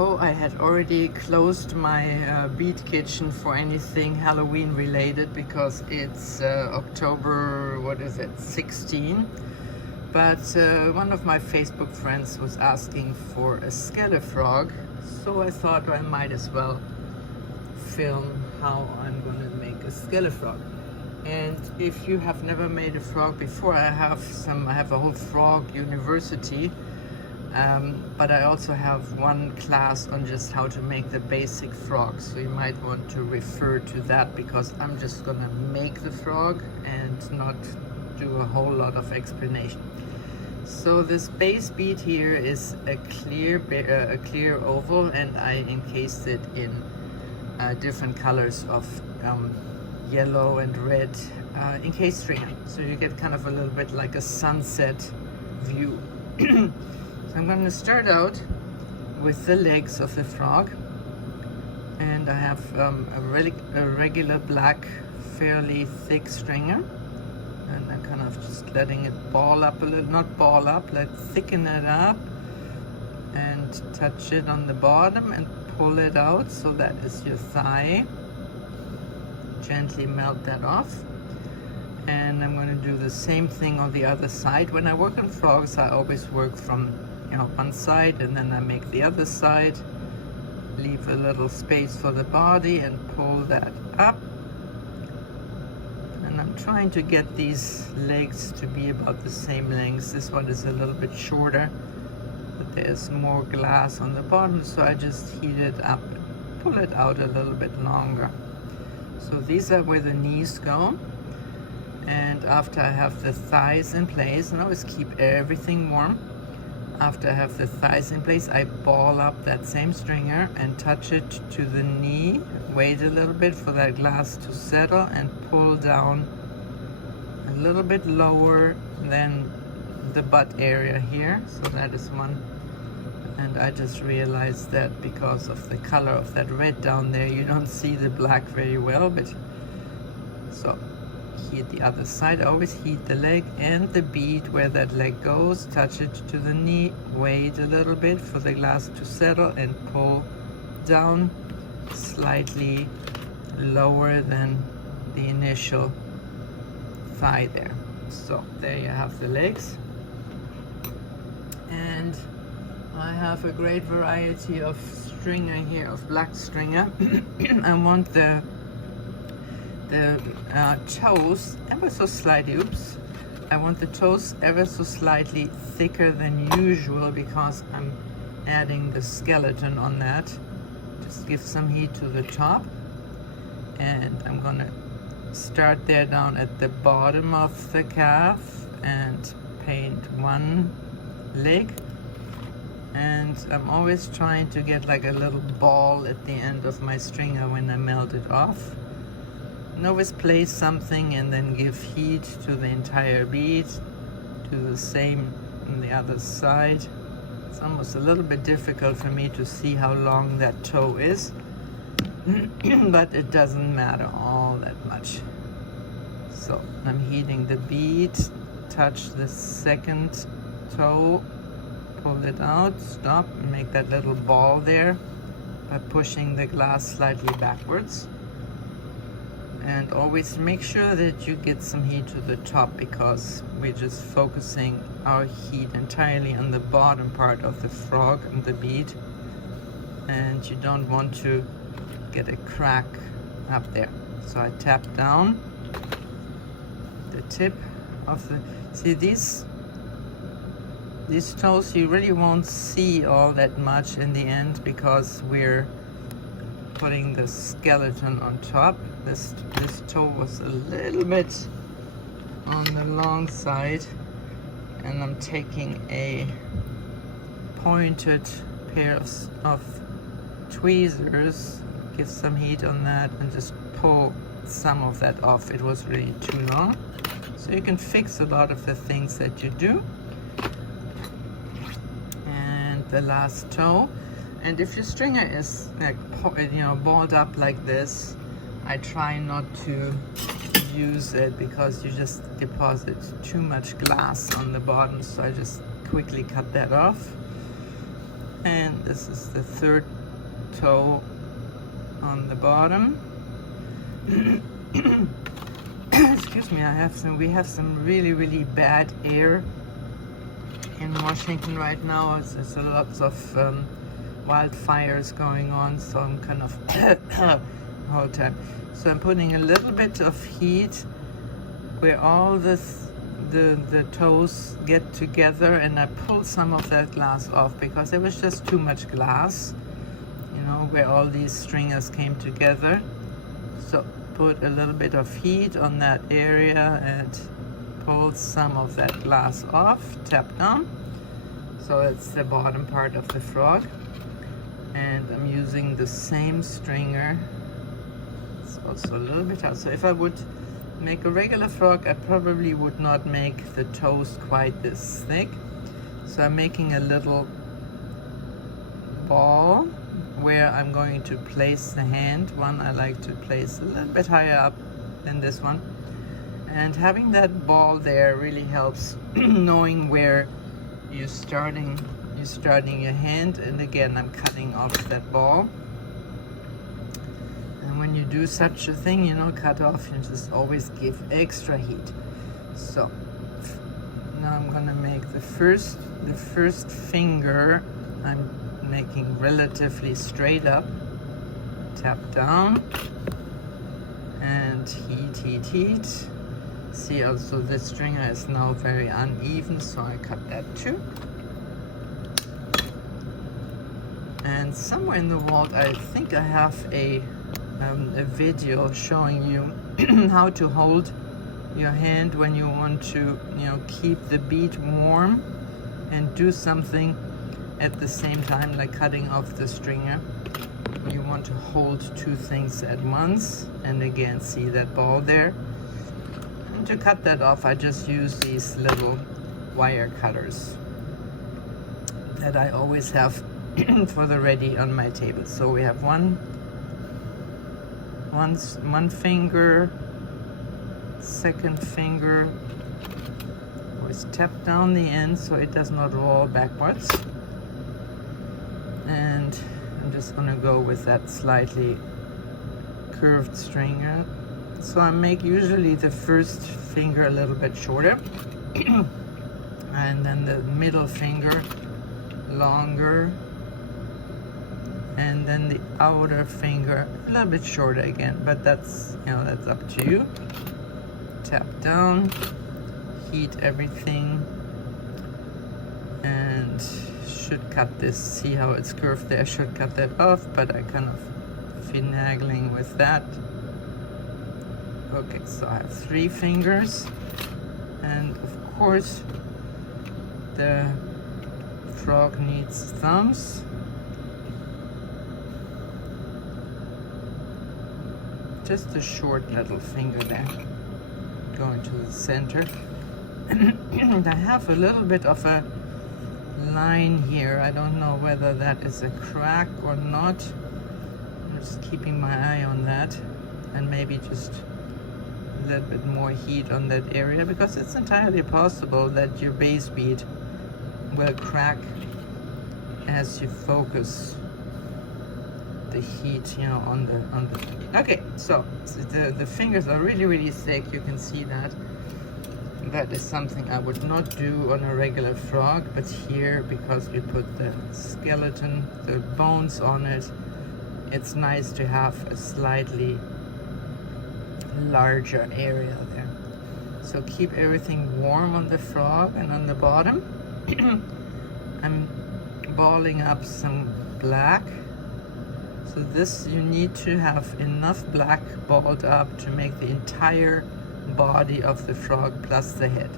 Oh, I had already closed my bead kitchen for anything Halloween related because it's October, what is it, 16. But one of my Facebook friends was asking for a Skelefrog, so I thought I might as well film how I'm going to make a Skelefrog. And if you have never made a frog before, I have a whole frog university. But I also have one class on just how to make the basic frog, so you might want to refer to that because I'm just gonna make the frog and not do a whole lot of explanation. So this base bead here is a clear oval, and I encased it in different colors of yellow and red encased string, so you get kind of a little bit like a sunset view. So I'm going to start out with the legs of the frog, and I have a regular black, fairly thick stringer, and I'm kind of just letting it ball up a little, not ball up, like thicken it up, and touch it on the bottom and pull it out, so that is your thigh. Gently melt that off. And I'm going to do the same thing on the other side. When I work on frogs, I always work from one side, and then I make the other side, leave a little space for the body, and pull that up. And I'm trying to get these legs to be about the same length. This one is a little bit shorter, but there's more glass on the bottom, so I just heat it up and pull it out a little bit longer. So these are where the knees go. And after I have the thighs in place, and I always keep everything warm, after I have the thighs in place, I ball up that same stringer and touch it to the knee, wait a little bit for that glass to settle, and pull down a little bit lower than the butt area here. So that is one. And I just realized that because of the color of that red down there, you don't see the black very well, but so heat the other side. I always heat the leg and the bead where that leg goes, touch it to the knee, wait a little bit for the glass to settle, and pull down slightly lower than the initial thigh there. So there you have the legs. And I have a great variety of stringer here, of black stringer. I want the toes ever so slightly, I want the toes ever so slightly thicker than usual because I'm adding the skeleton on that. Just give some heat to the top, and I'm gonna start there down at the bottom of the calf and paint one leg. And I'm always trying to get like a little ball at the end of my stringer when I melt it off. And always place something and then give heat to the entire bead. Do the same on the other side. It's almost a little bit difficult for me to see how long that toe is, but it doesn't matter all that much. So I'm heating the bead, touch the second toe, pull it out, stop, and make that little ball there by pushing the glass slightly backwards. And always make sure that you get some heat to the top, because we're just focusing our heat entirely on the bottom part of the frog and the bead, and you don't want to get a crack up there. So I tap down the tip of the, see these toes you really won't see all that much in the end because we're putting the skeleton on top. This toe was a little bit on the long side, and I'm taking a pointed pair of tweezers, give some heat on that, and just pull some of that off. It was really too long. So you can fix a lot of the things that you do. And the last toe. And if your stringer is like, balled up like this, I try not to use it because you just deposit too much glass on the bottom. So I just quickly cut that off. And this is the third toe on the bottom. Excuse me, we have some really bad air in Washington right now. It's lots of wildfires going on, so I'm kind of the whole time. So I'm putting a little bit of heat where all the toes get together, and I pull some of that glass off because there was just too much glass, you know, where all these stringers came together. So put a little bit of heat on that area and pull some of that glass off, tap down. So it's the bottom part of the frog. And I'm using the same stringer. It's also a little bit hard. So if I would make a regular frog, I probably would not make the toes quite this thick. So I'm making a little ball where I'm going to place the hand. One I like to place a little bit higher up than this one. And having that ball there really helps knowing where you're starting your hand. And again, I'm cutting off that ball. And when you do such a thing, you know, cut off, you just always give extra heat. So now I'm gonna make the first finger I'm making relatively straight up. Tap down and heat. See, also this stringer is now very uneven, so I cut that too. And somewhere in the vault, I think I have a video showing you how to hold your hand when you want to, you know, keep the bead warm and do something at the same time, like cutting off the stringer. You want to hold two things at once. And again, see that ball there? And to cut that off, I just use these little wire cutters that I always have for the ready on my table. So we have one finger, second finger. Always tap down the end so it does not roll backwards. And I'm just gonna go with that slightly curved stringer. So I make usually the first finger a little bit shorter and then the middle finger longer, and then the outer finger a little bit shorter again, but that's, you know, that's up to you. Tap down, heat everything, and should cut this. See how it's curved there? Should cut that off, but I kind of finagling with that. Okay, so I have 3 fingers, and of course the frog needs thumbs. Just a short little finger there, going to the center. And I have a little bit of a line here. I don't know whether that is a crack or not. I'm just keeping my eye on that, and maybe just a little bit more heat on that area, because it's entirely possible that your base bead will crack as you focus the heat, you know, on the. Okay, so the fingers are really thick. You can see that. That is something I would not do on a regular frog, but here, because we put the skeleton, the bones on it, it's nice to have a slightly larger area there. So keep everything warm on the frog and on the bottom. I'm balling up some black. So this, you need to have enough black balled up to make the entire body of the frog plus the head.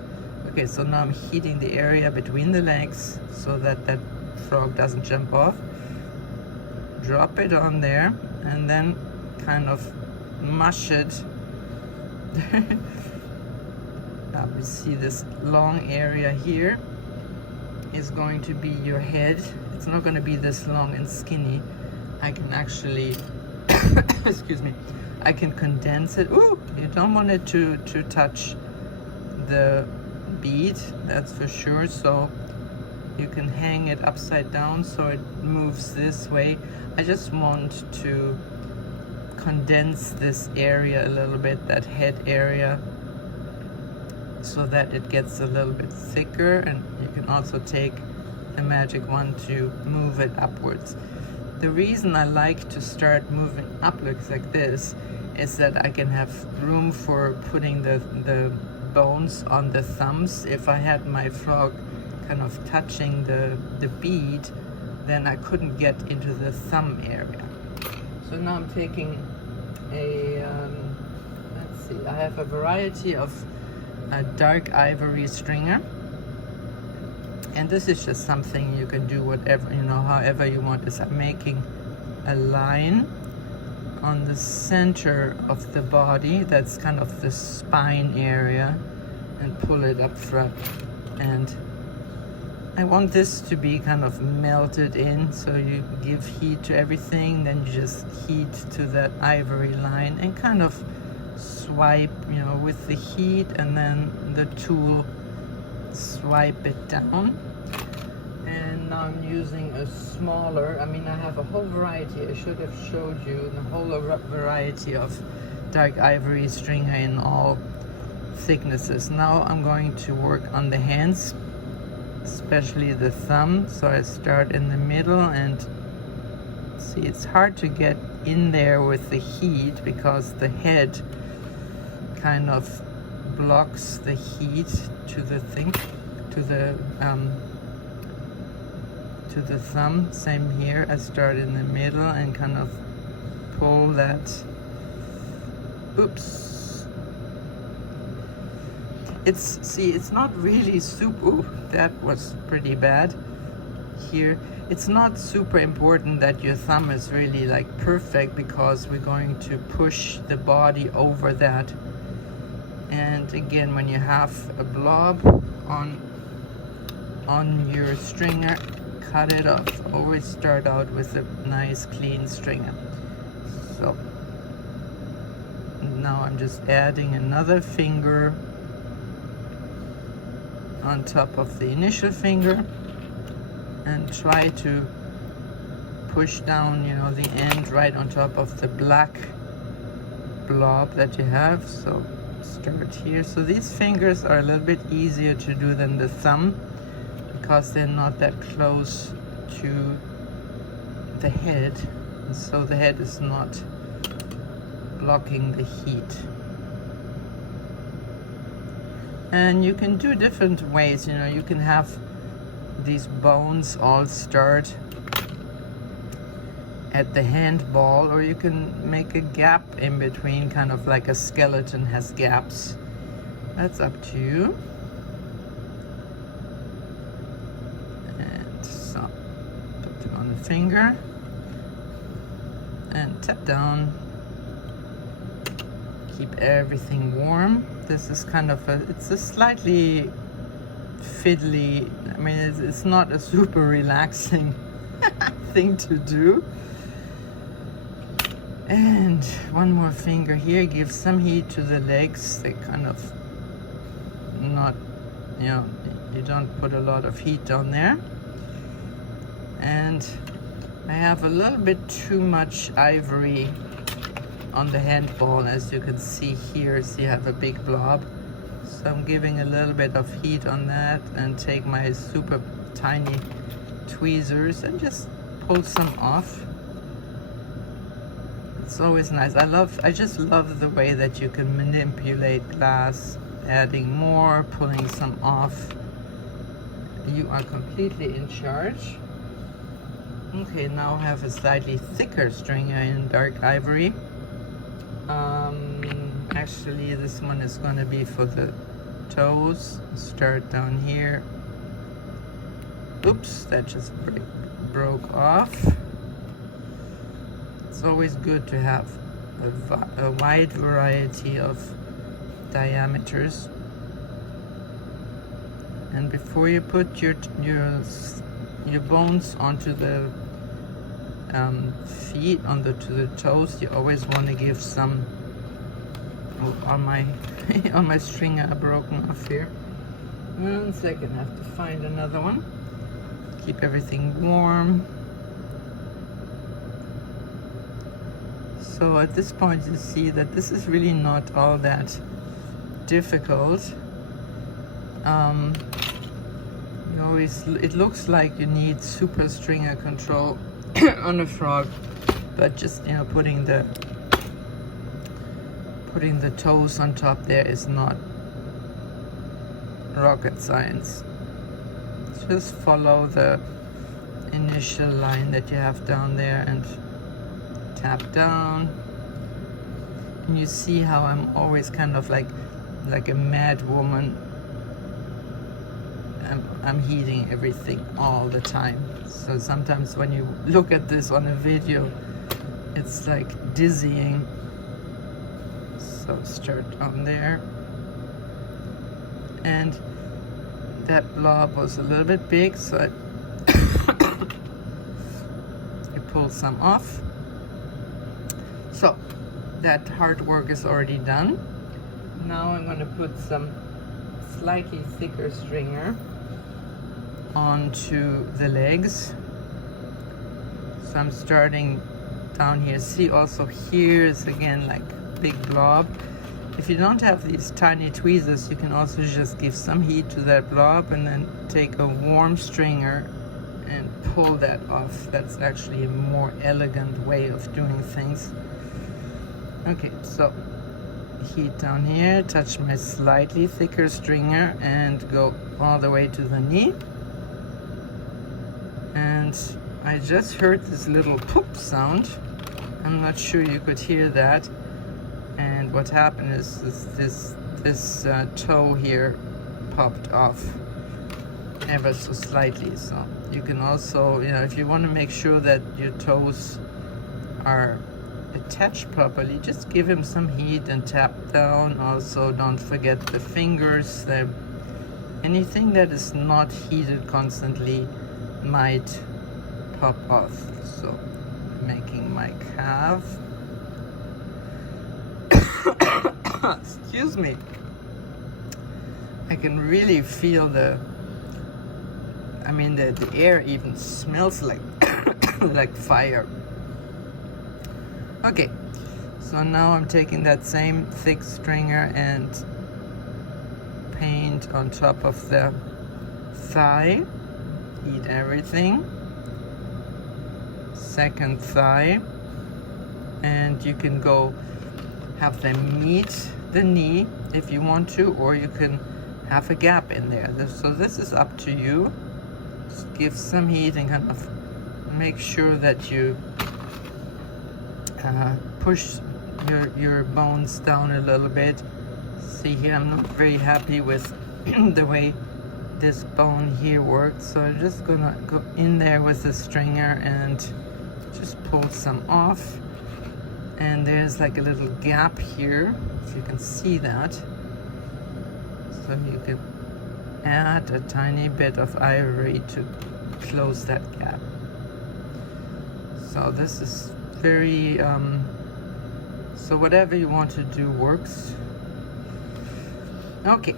Okay, so now I'm heating the area between the legs so that that frog doesn't jump off. Drop it on there and then kind of mush it. Now we see this long area here is going to be your head. It's not going to be this long and skinny. I can actually excuse me, I can condense it. Ooh, you don't want it to touch the bead, that's for sure. So you can hang it upside down so it moves this way. I just want to condense this area a little bit, that head area, so that it gets a little bit thicker, and you can also take a magic wand to move it upwards. The reason I like to start moving upwards like this is that I can have room for putting the bones on the thumbs. If I had my frog kind of touching the bead, then I couldn't get into the thumb area. So now I'm taking a, let's see, I have a variety of dark ivory stringer. And this is just something you can do whatever, you know, however you want. Is I'm making a line on the center of the body, that's kind of the spine area, and pull it up front. And I want this to be kind of melted in, so you give heat to everything, then you just heat to that ivory line and kind of swipe, you know, with the heat, and then the tool swipe it down. And now I'm using a smaller, I mean, I have a whole variety, I should have showed you the whole variety of dark ivory stringer in all thicknesses. Now I'm going to work on the hands, especially the thumb. So I start in the middle, and see, it's hard to get in there with the heat because the head kind of blocks the heat to the thing, to the thumb. Same here, I start in the middle and kind of pull that. Oops. It's not really super, ooh, that was pretty bad here. It's not super important that your thumb is really like perfect, because we're going to push the body over that. And again, when you have a blob on your stringer, cut it off. Always start out with a nice clean stringer. So now I'm just adding another finger on top of the initial finger, and try to push down, you know, the end right on top of the black blob that you have. So start here. So these fingers are a little bit easier to do than the thumb, because they're not that close to the head, and so the head is not blocking the heat. And you can do different ways, you know, you can have these bones all start at the handball, or you can make a gap in between, kind of like a skeleton has gaps. That's up to you. And so put it on the finger and tap down. Keep everything warm. This is kind of it's a slightly fiddly, I mean, it's not a super relaxing thing to do. And one more finger here, give some heat to the legs. They kind of not, you know, you don't put a lot of heat down there. And I have a little bit too much ivory on the handball, as you can see here. See, I have a big blob. So I'm giving a little bit of heat on that, and take my super tiny tweezers and just pull some off. It's always nice. I just love the way that you can manipulate glass, adding more, pulling some off. You are completely in charge. Okay, now I have a slightly thicker stringer in dark ivory. Actually, this one is going to be for the toes. Start down here. Oops, that just broke off. It's always good to have a wide variety of diameters. And before you put your bones onto the feet, to the toes, you always want to give some. On my stringer, broken off here. 1 second, I have to find another one. keep everything warm. So at this point you see that this is really not all that difficult. It looks like you need super stringer control on a frog, but just, you know, putting the toes on top there is not rocket science. Just follow the initial line that you have down there and tap down. And you see how I'm always kind of like a mad woman. I'm heating everything all the time. So sometimes when you look at this on a video, it's like dizzying. So start on there. And that blob was a little bit big, so I pull some off. So that hard work is already done. Now I'm going to put some slightly thicker stringer onto the legs. So I'm starting down here. See, also here is again like big blob. If you don't have these tiny tweezers, you can also just give some heat to that blob and then take a warm stringer and pull that off. That's actually a more elegant way of doing things. Okay, so heat down here, touch my slightly thicker stringer and go all the way to the knee. And I just heard this little poop sound. I'm not sure you could hear that. And what happened is this toe here popped off ever so slightly. So you can also, you know, if you want to make sure that your toes are attached properly, just give him some heat and tap down. Also, don't forget the fingers. Anything that is not heated constantly might pop off. So making my calf. Excuse me. I can really feel the air even smells like like fire. Okay, so now I'm taking that same thick stringer and paint on top of the thigh. Heat everything. Second thigh. And you can go have them meet the knee if you want to, or you can have a gap in there. So this is up to you. Just give some heat and kind of make sure that you push your bones down a little bit. See here, I'm not very happy with the way this bone here works, so I'm just gonna go in there with the stringer and just pull some off. And there's like a little gap here, if you can see that. So you can add a tiny bit of ivory to close that gap. So this is very, so whatever you want to do works. Okay,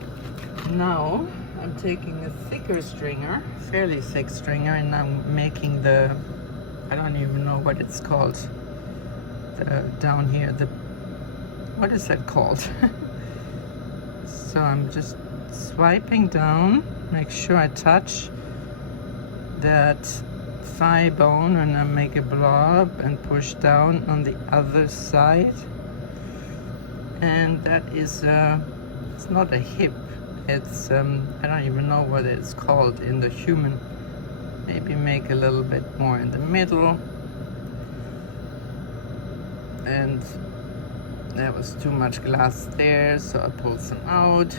now I'm taking a thicker stringer, fairly thick stringer, and I'm making the, I don't even know what it's called. Down here, what is that called? So I'm just swiping down, make sure I touch that thigh bone when I make a blob, and push down on the other side. And that is it's not a hip, it's I don't even know what it's called in the human. Maybe make a little bit more in the middle. And there was too much glass there, so I pulled some out.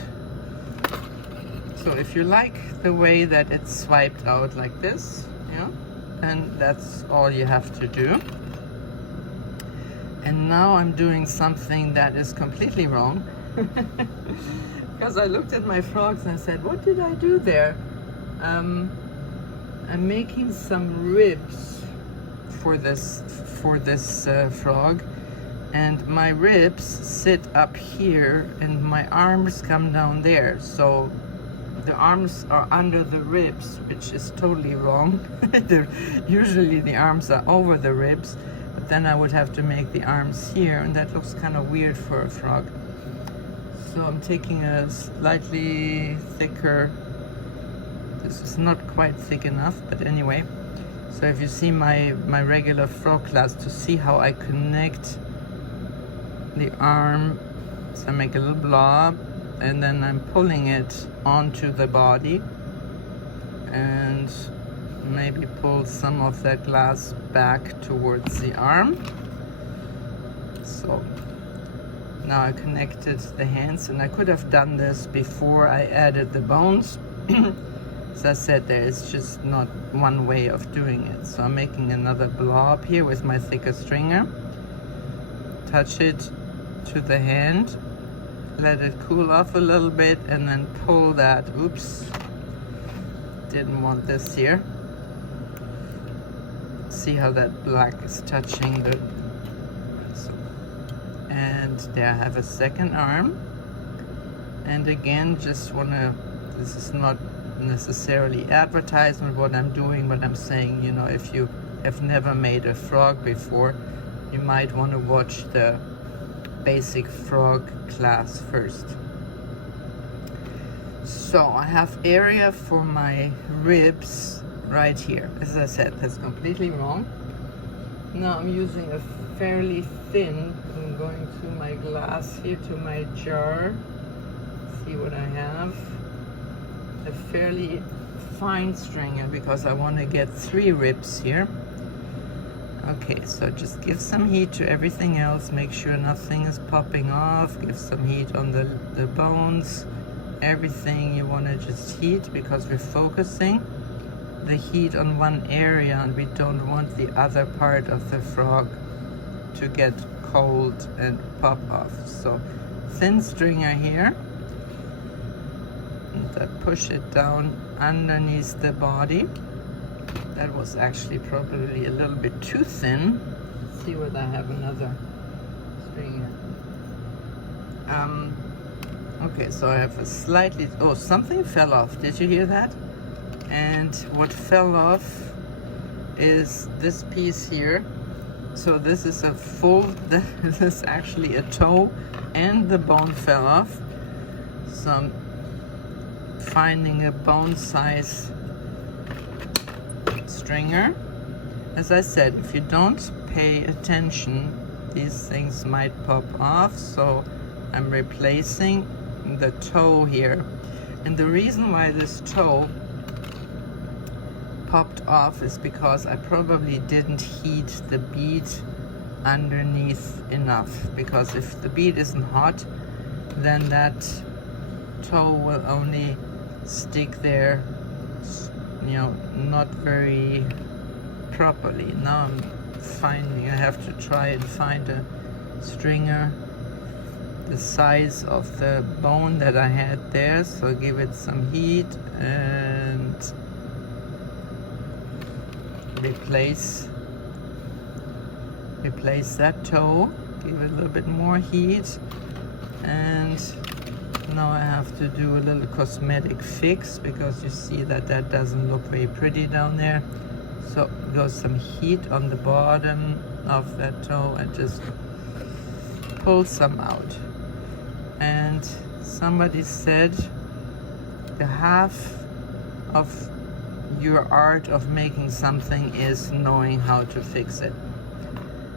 So if you like the way that it's swiped out like this, yeah, then that's all you have to do. And now I'm doing something that is completely wrong. Because I looked at my frogs and I said, what did I do there? I'm making some ribs for this frog. And my ribs sit up here and my arms come down there. So the arms are under the ribs, which is totally wrong. Usually the arms are over the ribs, but then I would have to make the arms here, and that looks kind of weird for a frog. So I'm taking a slightly thicker, this is not quite thick enough, but anyway. So if you see my regular frog class, to see how I connect the arm, so I make a little blob, and then I'm pulling it onto the body, and maybe pull some of that glass back towards the arm. So now I connected the hands, and I could have done this before I added the bones. As I said, there is just not one way of doing it. So I'm making another blob here with my thicker stringer. Touch it to the hand, let it cool off a little bit, and then pull that. Oops, didn't want this here. See how that black is touching the, and there I have a second arm. And again, just wanna, this is not necessarily advertisement what I'm doing, but I'm saying, you know, if you have never made a frog before, you might want to watch the basic frog class first. So I have area for my ribs right here. As I said, that's completely wrong. Now I'm using a fairly thin, I'm going to my glass here, to my jar, see what I have. A fairly fine stringer, because I want to get 3 ribs here. Okay, so just give some heat to everything else, make sure nothing is popping off, give some heat on the bones, everything you want to just heat, because we're focusing the heat on one area and we don't want the other part of the frog to get cold and pop off. So thin stringer here, and I push it down underneath the body. That was actually probably a little bit too thin. Let's see whether I have another stringer. Okay, so I have a slightly, oh, something fell off. Did you hear that? And what fell off is this piece here. So this is a full, this is actually a toe, and the bone fell off. So I'm finding a bone size stringer. As I said, if you don't pay attention, these things might pop off. So I'm replacing the toe here. And the reason why this toe popped off is because I probably didn't heat the bead underneath enough. Because if the bead isn't hot, then that toe will only stick there, you know, not very properly. Now I'm finding, I have to try and find a stringer the size of the bone that I had there. So give it some heat and replace that toe, give it a little bit more heat, and now I have to do a little cosmetic fix, because you see that that doesn't look very pretty down there. So go some heat on the bottom of that toe and just pull some out. And somebody said the half of your art of making something is knowing how to fix it.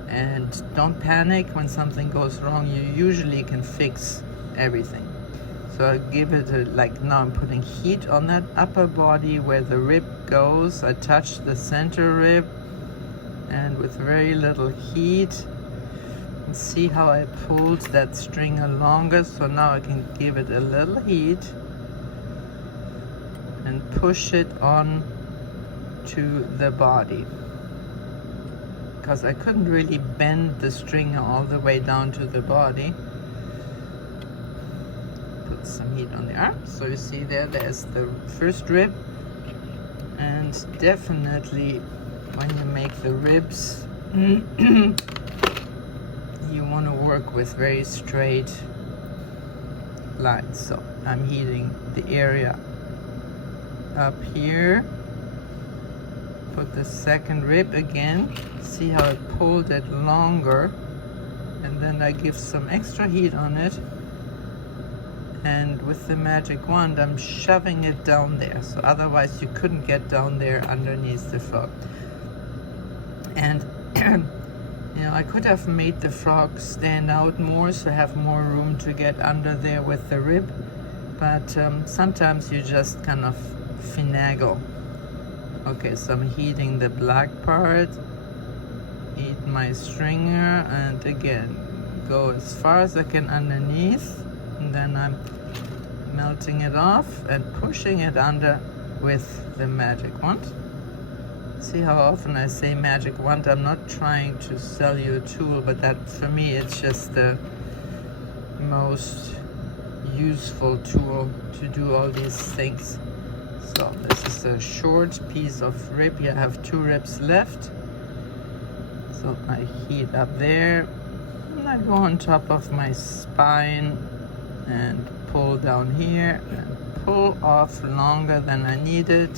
And don't panic when something goes wrong. You usually can fix everything. So I give it a, like now I'm putting heat on that upper body where the rib goes. I touch the center rib, and with very little heat, and see how I pulled that stringer longer. So now I can give it a little heat and push it on to the body, because I couldn't really bend the stringer all the way down to the body. Put some heat on the arm. So you see there's the first rib. And definitely when you make the ribs, you want to work with very straight lines. So I'm heating the area up here, put the second rib again. See how I pulled it longer, and then I give some extra heat on it, and with the magic wand I'm shoving it down there, so otherwise you couldn't get down there underneath the frog. And you know, I could have made the frog stand out more, so have more room to get under there with the rib, but sometimes you just kind of finagle. Okay, so I'm heating the black part, heat my stringer, and again go as far as I can underneath, and then I'm melting it off and pushing it under with the magic wand. See how often I say magic wand? I'm not trying to sell you a tool, but that for me it's just the most useful tool to do all these things. So this is a short piece of rib. You have 2 ribs left. So I heat up there, and I go on top of my spine and pull down here and pull off longer than I needed.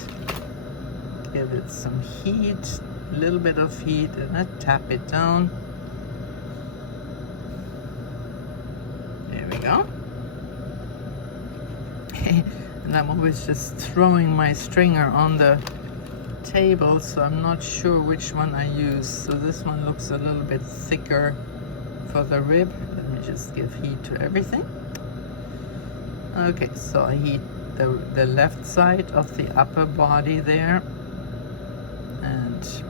Give it some heat, a little bit of heat, and I tap it down. There we go. And I'm always just throwing my stringer on the table, so I'm not sure which one I use. So this one looks a little bit thicker for the rib. Let me just give heat to everything. Okay, so I heat the left side of the upper body there, and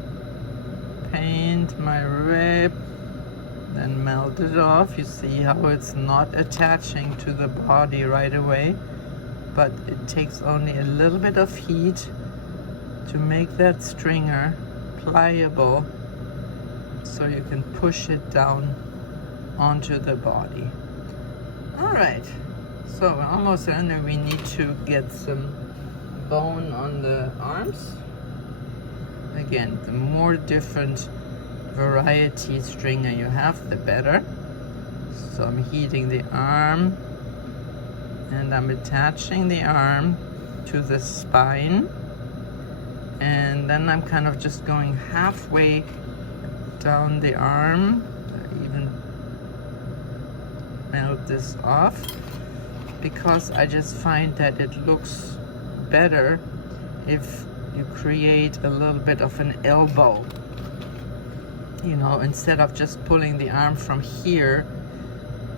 paint my rib, then melt it off. You see how it's not attaching to the body right away, but it takes only a little bit of heat to make that stringer pliable, so you can push it down onto the body. All right, so we're almost done, and we need to get some bone on the arms. Again, the more different variety stringer you have, the better. So I'm heating the arm, and I'm attaching the arm to the spine, and then I'm kind of just going halfway down the arm. Even melt this off, because I just find that it looks better if you create a little bit of an elbow, you know, instead of just pulling the arm from here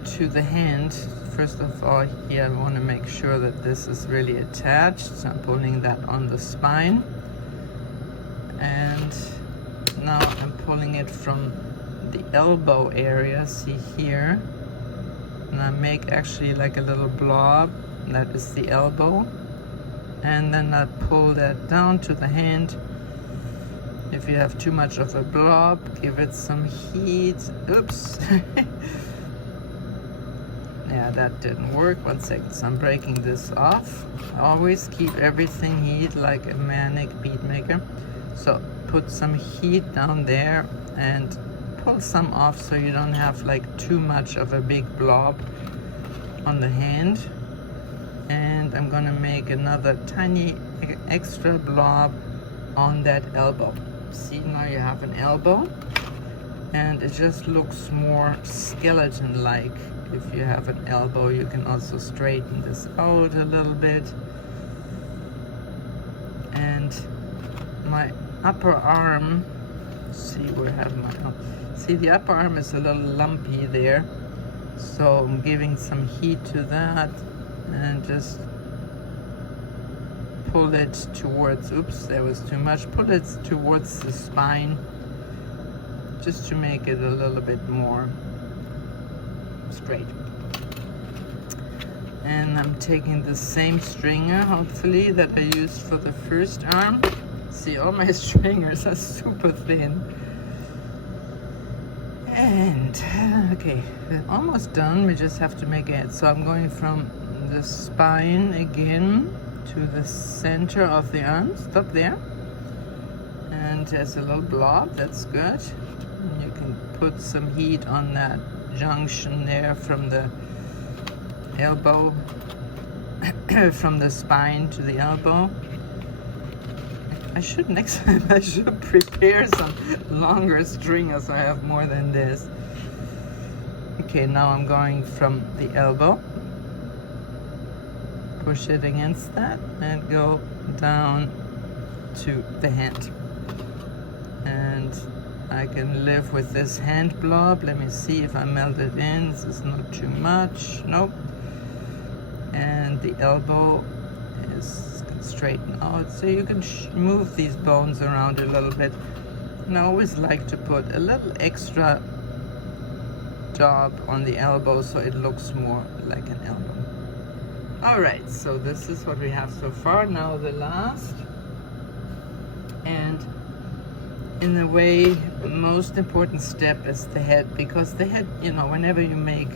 to the hand. First of all, here I want to make sure that this is really attached, so I'm pulling that on the spine, and now I'm pulling it from the elbow area, see here, and I make actually like a little blob, that is the elbow, and then I pull that down to the hand. If you have too much of a blob, give it some heat. Oops. Yeah, that didn't work. 1 second, so I'm breaking this off. Always keep everything heat like a manic bead maker. So put some heat down there and pull some off, so you don't have like too much of a big blob on the hand. And I'm gonna make another tiny extra blob on that elbow. See, now you have an elbow, and it just looks more skeleton-like. If you have an elbow, you can also straighten this out a little bit. And my upper arm, see where I have my arm. See, the upper arm is a little lumpy there, so I'm giving some heat to that and just pull it towards, oops, there was too much, pull it towards the spine, just to make it a little bit more straight. And I'm taking the same stringer, hopefully, that I used for the first arm. See, all my stringers are super thin. And, okay, we're almost done. We just have to make it. So I'm going from the spine again to the center of the arm. Stop there. And there's a little blob, that's good. And you can put some heat on that junction there from the elbow, from the spine to the elbow. Next time I should prepare some longer stringer so I have more than this. Okay, now I'm going from the elbow, push it against that, and go down to the hand. And I can live with this hand blob. Let me see if I melt it in. This is not too much. Nope. And the elbow is straightened out. So you can move these bones around a little bit. And I always like to put a little extra job on the elbow so it looks more like an elbow. All right, so this is what we have so far. Now the last. And in a way, most important step is the head, because the head, you know, whenever you make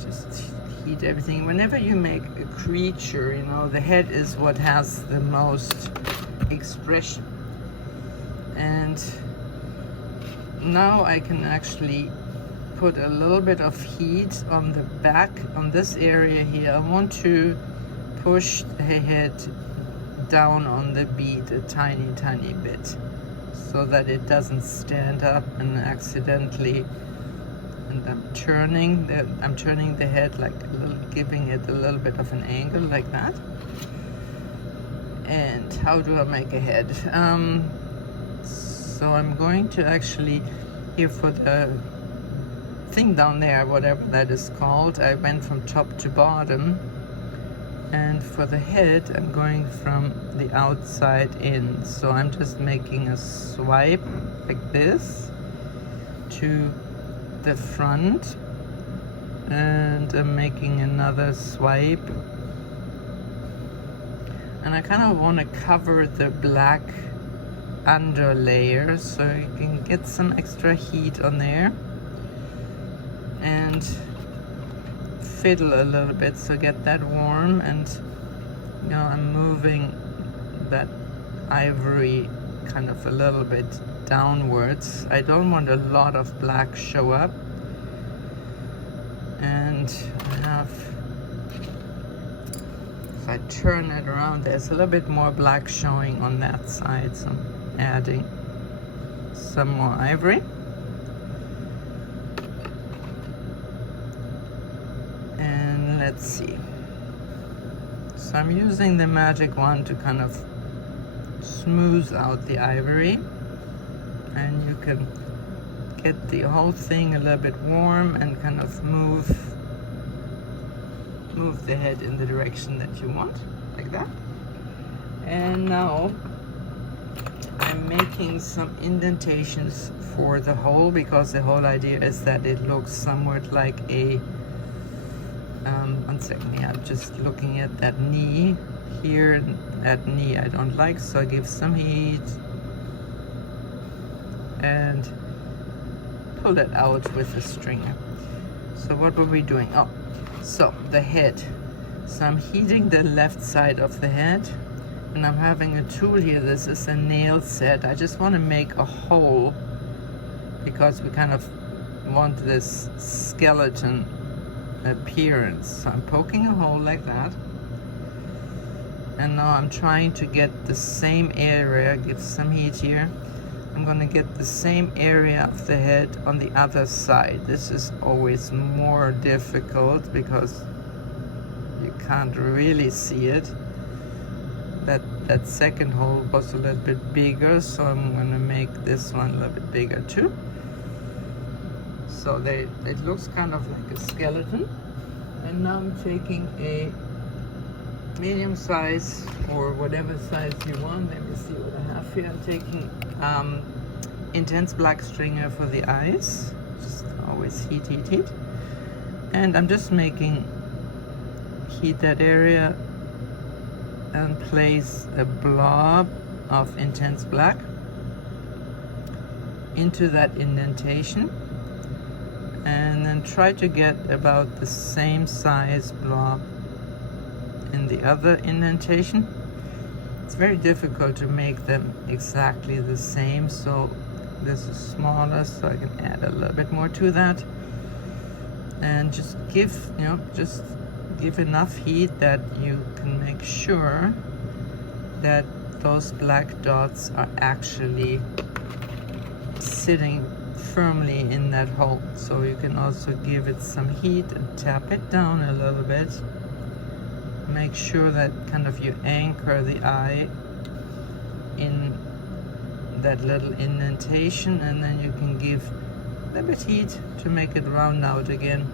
just heat everything, whenever you make a creature, you know, the head is what has the most expression. And now I can actually put a little bit of heat on the back, on this area here. I want to push the head down on the bead a tiny bit so that it doesn't stand up and accidentally, and I'm turning the head like a little, giving it a little bit of an angle like that. And how do I make a head? So I'm going to actually, here for the thing down there, whatever that is called, I went from top to bottom. And for the head, I'm going from the outside in. So I'm just making a swipe like this to the front. And I'm making another swipe. And I kind of want to cover the black under layer so you can get some extra heat on there. And fiddle a little bit so get that warm. And you know, I'm moving that ivory kind of a little bit downwards. I don't want a lot of black show up. And I have, if I turn it around, there's a little bit more black showing on that side, so I'm adding some more ivory. Let's see. So I'm using the magic wand to kind of smooth out the ivory, and you can get the whole thing a little bit warm and kind of move the head in the direction that you want, like that. And now I'm making some indentations for the hole, because the whole idea is that it looks somewhat like a one second here, I'm just looking at that knee here. That knee I don't like, so I give some heat and pull it out with a stringer. So what were we doing? Oh, so the head. So I'm heating the left side of the head, and I'm having a tool here. This is a nail set. I just want to make a hole because we kind of want this skeleton appearance. So I'm poking a hole like that, and now I'm trying to get the same area, give some heat here. I'm going to get the same area of the head on the other side. This is always more difficult because you can't really see it. That second hole was a little bit bigger, so I'm going to make this one a little bit bigger too. So it looks kind of like a skeleton. And now I'm taking a medium size, or whatever size you want. Let me see what I have here. I'm taking intense black stringer for the eyes. Just always heat. And I'm just making, heat that area and place a blob of intense black into that indentation. And then try to get about the same size blob in the other indentation. It's very difficult to make them exactly the same, so this is smaller, so I can add a little bit more to that. And just give enough heat that you can make sure that those black dots are actually sitting firmly in that hole. So you can also give it some heat and tap it down a little bit. Make sure that kind of you anchor the eye in that little indentation, and then you can give a little bit heat to make it round out again.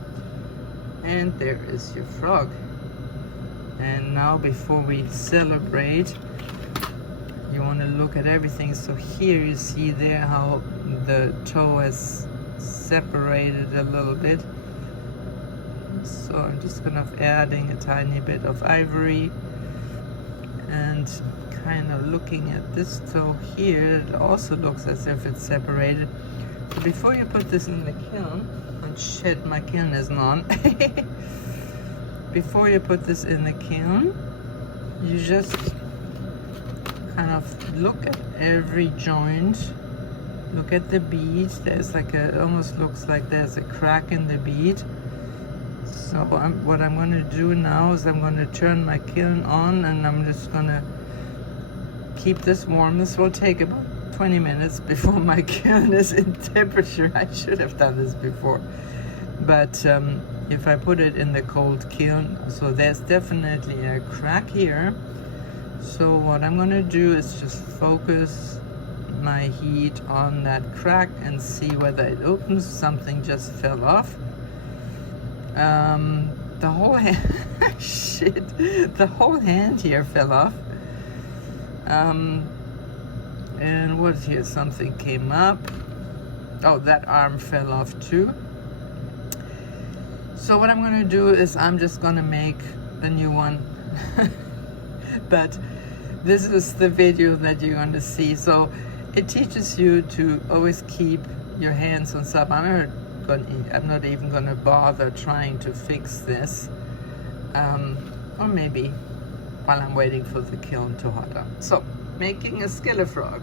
And there is your frog. And now before we celebrate, you want to look at everything. So here you see there how the toe has separated a little bit. So I'm just kind of adding a tiny bit of ivory and kind of looking at this toe here. It also looks as if it's separated. So before you put this in the kiln, and shit, my kiln isn't on. Before you put this in the kiln, you just kind of look at every joint. Look at the bead. There's like a, almost looks like there's a crack in the bead. So what I'm going to do now is I'm going to turn my kiln on, and I'm just going to keep this warm. This will take about 20 minutes before my kiln is in temperature. I should have done this before. But if I put it in the cold kiln, so there's definitely a crack here. So what I'm going to do is just focus my heat on that crack and see whether it opens. Something just fell off. The whole hand, shit, the whole hand here fell off. And what's here? Something came up. Oh, that arm fell off too. So what I'm going to do is I'm just going to make a new one. But this is the video that you're going to see. So it teaches you to always keep your hands on top. I'm not even going to bother trying to fix this. Or maybe while I'm waiting for the kiln to hot up. So, making a Skelefrog.